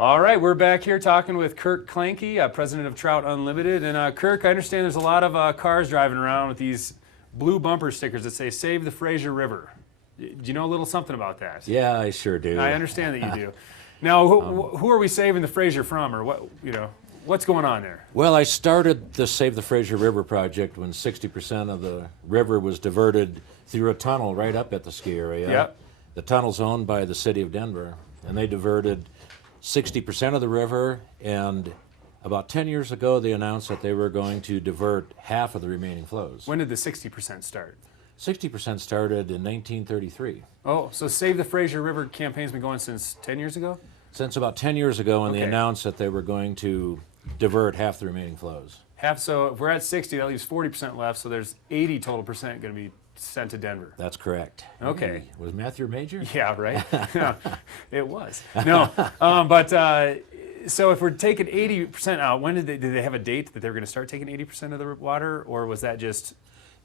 All right, we're back here talking with Kirk Klanke, president of Trout Unlimited. And Kirk, I understand there's a lot of cars driving around with these blue bumper stickers that say "Save the Fraser River." Do you know a little something about that? Yeah, I sure do. I understand that you do. Now, who are we saving the Fraser from, or what? What's going on there? Well, I started the Save the Fraser River project when 60% of the river was diverted through a tunnel right up at the ski area. Yep. The tunnel's owned by the city of Denver, and they diverted 60% of the river, and about 10 years ago they announced that they were going to divert half of the remaining flows. When did the 60% start? 60% started in 1933. Oh, so Save the Fraser River campaign's been going since 10 years ago? Since about 10 years ago when they Okay. announced that they were going to divert half the remaining flows. So if we're at 60, that leaves 40% left, so there's 80 total percent going to be sent to Denver. That's correct. Okay. Hey, was math your major? Yeah, right? Yeah, it was. No, so if we're taking 80% out, when did they have a date that they were going to start taking 80% of the water, or was that just?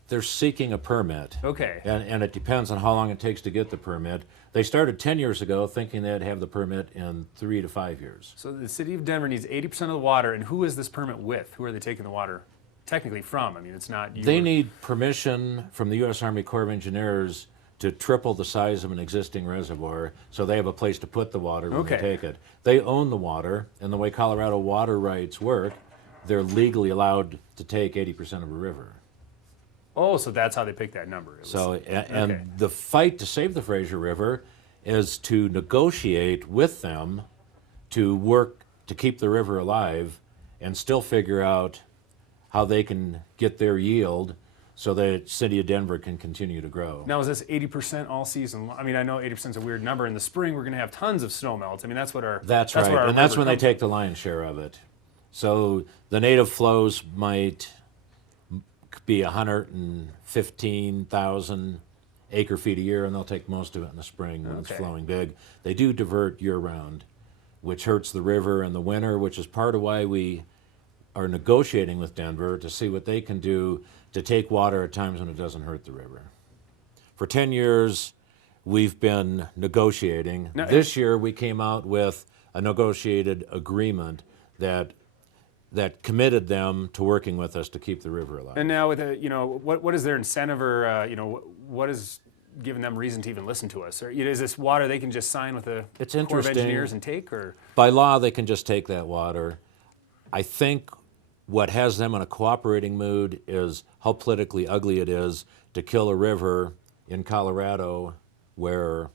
They're seeking a permit. Okay. And it depends on how long it takes to get the permit. They started 10 years ago thinking they'd have the permit in 3 to 5 years. So the city of Denver needs 80% of the water, and who is this permit with? Who are they taking the water technically from? I mean, it's not you. They need permission from the U.S. Army Corps of Engineers to triple the size of an existing reservoir, so they have a place to put the water when Okay. they take it. They own the water, and the way Colorado water rights work, they're legally allowed to take 80% of a river. Oh, so that's how they picked that number. It was- So, and okay. the fight to save the Fraser River is to negotiate with them to work to keep the river alive and still figure out how they can get their yield so that city of Denver can continue to grow. Now, is this 80% all season? I mean, I know 80% is a weird number. In the spring, we're going to have tons of snow melt. I mean, that's what our That's what right, our and that's river when they comes take the lion's share of it. So the native flows might be 115,000 acre feet a year, and they'll take most of it in the spring when it's Okay. flowing big. They do divert year-round, which hurts the river in the winter, which is part of why we are negotiating with Denver to see what they can do to take water at times when it doesn't hurt the river. For 10 years, we've been negotiating. Now, This year, we came out with a negotiated agreement that committed them to working with us to keep the river alive. And now, with what is their incentive, or what is giving them reason to even listen to us? Or is this water they can just sign with the It's Corps of interesting. Engineers and take, or? By law, they can just take that water. I think what has them in a cooperating mood is how politically ugly it is to kill a river in Colorado where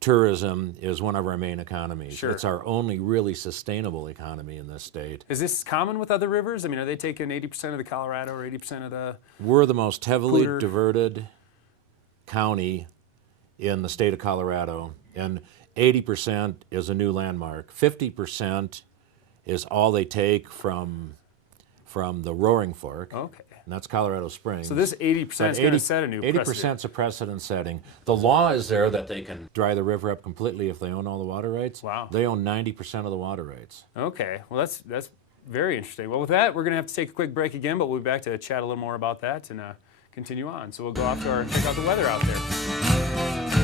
tourism is one of our main economies. Sure. It's our only really sustainable economy in this state. Is this common with other rivers? I mean, are they taking 80% of the Colorado or 80% of the? We're the most heavily Polluter. diverted county in the state of Colorado, and 80% is a new landmark. 50% is all they take from the Roaring Fork, Okay. and that's Colorado Springs. So this 80% is going to set a new precedent. 80% is a precedent setting. The law is there that they can dry the river up completely if they own all the water rights. Wow. They own 90% of the water rights. Okay. Well, that's very interesting. Well, with that, we're going to have to take a quick break again, but we'll be back to chat a little more about that and continue on. So we'll go off to check out the weather out there.